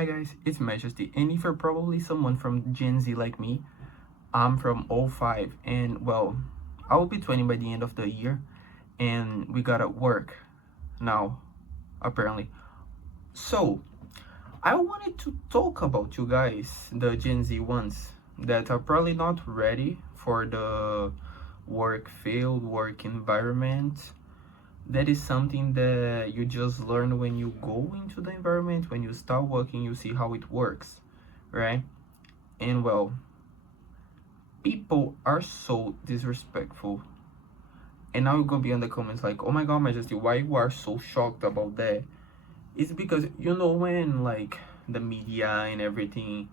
Hi guys, it's Majesty, and if you're probably someone from Gen Z like me, I'm from '05, and well, I will be 20 by the end of the year, and we gotta work now, apparently. So, I wanted to talk about you guys, the Gen Z ones, that are probably not ready for the work field, work environment. That is something that you just learn when you go into the environment. When you start working, you see how it works, right? And well, people are so disrespectful. And now you're gonna be in the comments like, oh my god, Majesty, why you are so shocked about that? It's because when like the media and everything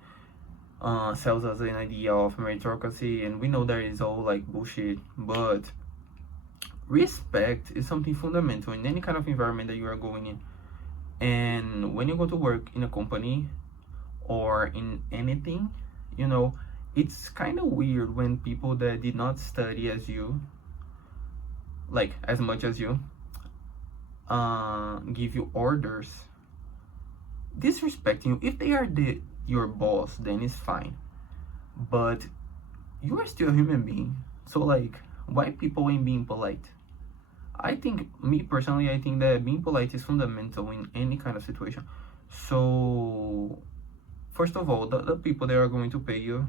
sells us an idea of meritocracy, and we know that is all like bullshit, but respect is something fundamental in any kind of environment that you are going in. And when you go to work in a company or in anything, it's kind of weird when people that did not study as you, like as much as you, give you orders, disrespecting you. If they are your boss, then it's fine, but you are still a human being. So like, why people ain't being polite? I think, me personally, I think that being polite is fundamental in any kind of situation. So first of all, the people that are going to pay you,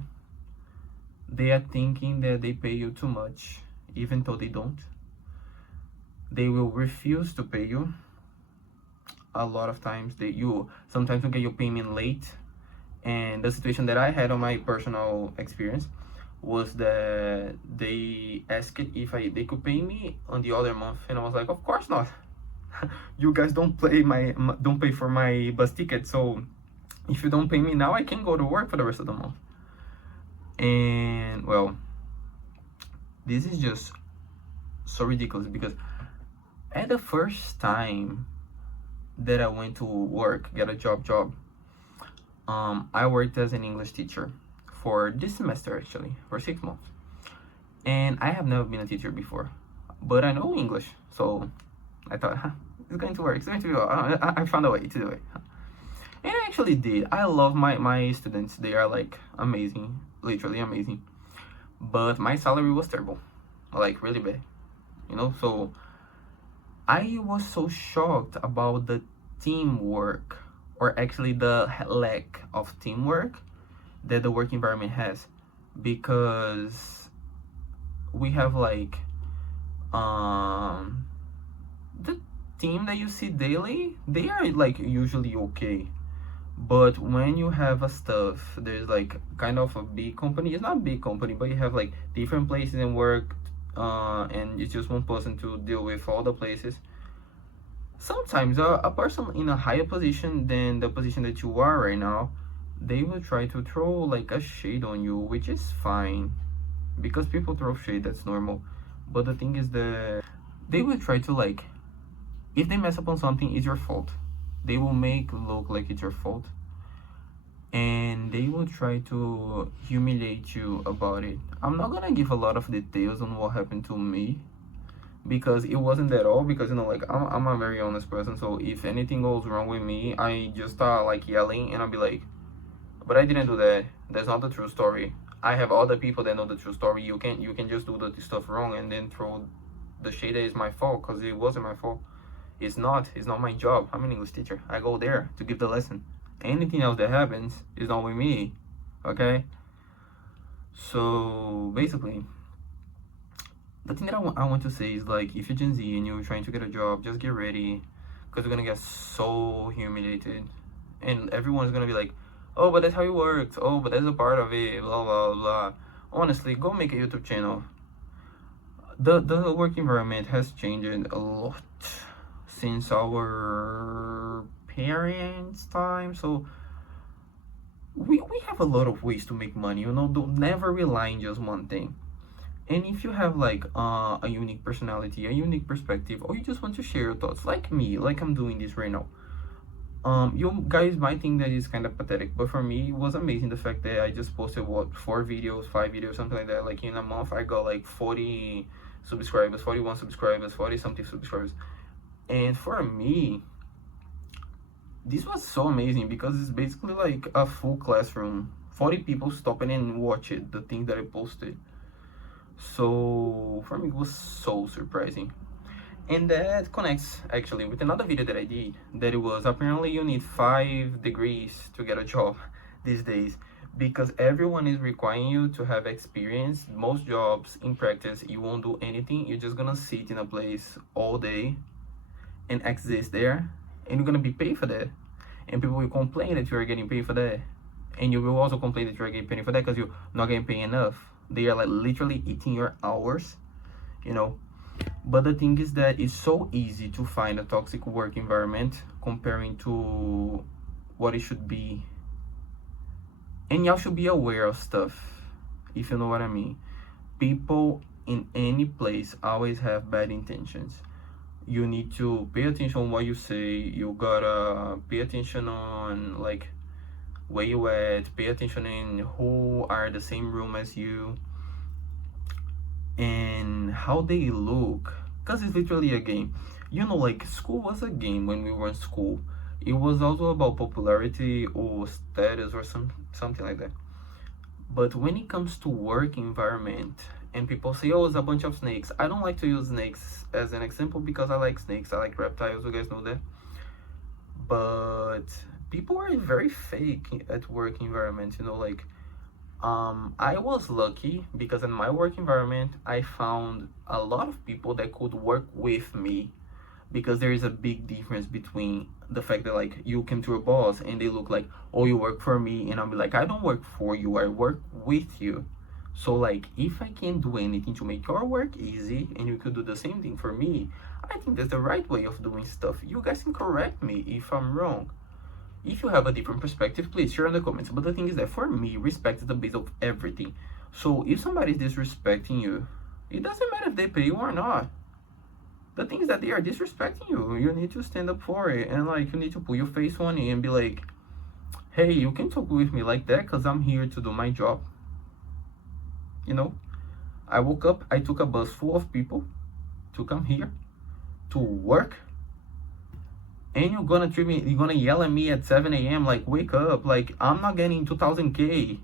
they are thinking that they pay you too much, even though they don't. They will refuse to pay you. A lot of times sometimes you get your payment late. And the situation that I had on my personal experience was that they asked if they could pay me on the other month, and I was like, of course not. You guys don't pay for my bus ticket, so if you don't pay me now, I can go to work for the rest of the month. And well, this is just so ridiculous, because at the first time that I went to work, get a job, I worked as an English teacher for this semester, actually, for 6 months. And I have never been a teacher before, but I know English, so I thought, it's going to work, it's going to be well. I found a way to do it. And I actually did. I love my students. They are like amazing, literally amazing. But my salary was terrible, like really bad, so I was so shocked about the teamwork, or actually the lack of teamwork that the work environment has, because we have like the team that you see daily, they are like usually okay. But when you have a stuff, there's like kind of a big company. It's not a big company, but you have like different places and work, and it's just one person to deal with all the places. Sometimes a person in a higher position than the position that you are right now, they will try to throw like a shade on you, which is fine, because people throw shade, that's normal. But the thing is that they will try to, like, if they mess up on something, it's your fault. They will make look like it's your fault, and they will try to humiliate you about it. I'm not gonna give a lot of details on what happened to me, because it wasn't at all, because like I'm a very honest person. So if anything goes wrong with me, I just start like yelling, and I'll be like, but I didn't do that, that's not the true story. I have other people that know the true story. You can just do the stuff wrong and then throw the shade that is my fault, because it wasn't my fault. It's not my job. I'm an English teacher. I go there to give the lesson. Anything else that happens is not with me, okay? So basically, the thing that I want to say is, like, if you're Gen Z and you're trying to get a job, just get ready, because you're gonna get so humiliated, and everyone's gonna be like, oh, but that's how it works, oh, but that's a part of it, blah blah blah. Honestly, go make a YouTube channel. The work environment has changed a lot since our parents' time, so we have a lot of ways to make money. Don't never rely on just one thing. And if you have like a unique personality, a unique perspective, or you just want to share your thoughts, like me, like I'm doing this right now, you guys might think that it's kind of pathetic, but for me it was amazing, the fact that I just posted 4 videos, 5 videos, something like that. Like in a month I got like 40 subscribers, 41 subscribers, 40 something subscribers. And for me, this was so amazing because it's basically like a full classroom, 40 people stopping and watch it, the thing that I posted. So for me it was so surprising. And that connects actually with another video that I did, that it was apparently you need 5 degrees to get a job these days, because everyone is requiring you to have experience. Most jobs in practice, you won't do anything, you're just gonna sit in a place all day and exist there, and you're gonna be paid for that. And people will complain that you are getting paid for that, and you will also complain that you are getting paid for that because you're not getting paid enough. They are like literally eating your hours, you know. But the thing is that it's so easy to find a toxic work environment comparing to what it should be. And y'all should be aware of stuff, if you know what I mean. People in any place always have bad intentions. You need to pay attention on what you say. You gotta pay attention on like where you at, pay attention in who are the same room as you and how they look, because it's literally a game. You know, like school was a game when we were in school. It was also about popularity or status or something like that. But when it comes to work environment and people say, oh, it's a bunch of snakes, I don't like to use snakes as an example because I like snakes, I like reptiles, you guys know that. But people are very fake at work environments, you know, like I was lucky because in my work environment I found a lot of people that could work with me, because there is a big difference between the fact that like you came to a boss and they look like, oh, you work for me, and I'll be like, I don't work for you, I work with you. So like if I can do anything to make your work easy and you could do the same thing for me, I think that's the right way of doing stuff. You guys can correct me if I'm wrong. If you have a different perspective, please share in the comments. But the thing is that for me, respect is the base of everything. So if somebody is disrespecting you, it doesn't matter if they pay you or not. The thing is that they are disrespecting you. You need to stand up for it, and like you need to put your face on it and be like, hey, you can talk with me like that because I'm here to do my job. You know, I woke up, I took a bus full of people to come here to work, and you're gonna treat me, you're gonna yell at me at 7 a.m. like, wake up. Like, I'm not getting 2000K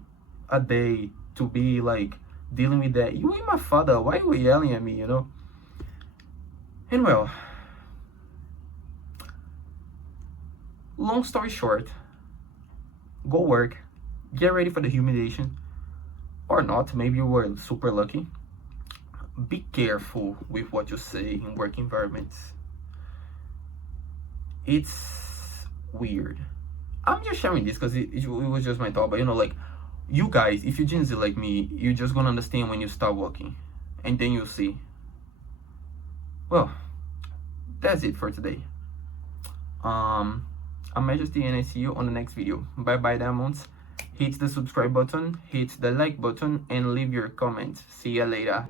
a day to be like dealing with that. You ain't my father, why are you yelling at me, you know? And well, long story short, go work, get ready for the humiliation, or not, maybe you were super lucky. Be careful with what you say in work environments. It's weird. I'm just sharing this because it was just my thought, but you know, like, you guys, if you're Gen Z like me, you're just gonna understand when you start working, and then you'll see. Well, that's it for today. I'm Majesty, and I see you on the next video. Bye bye, diamonds. Hit the subscribe button, hit the like button, and leave your comments. See ya later.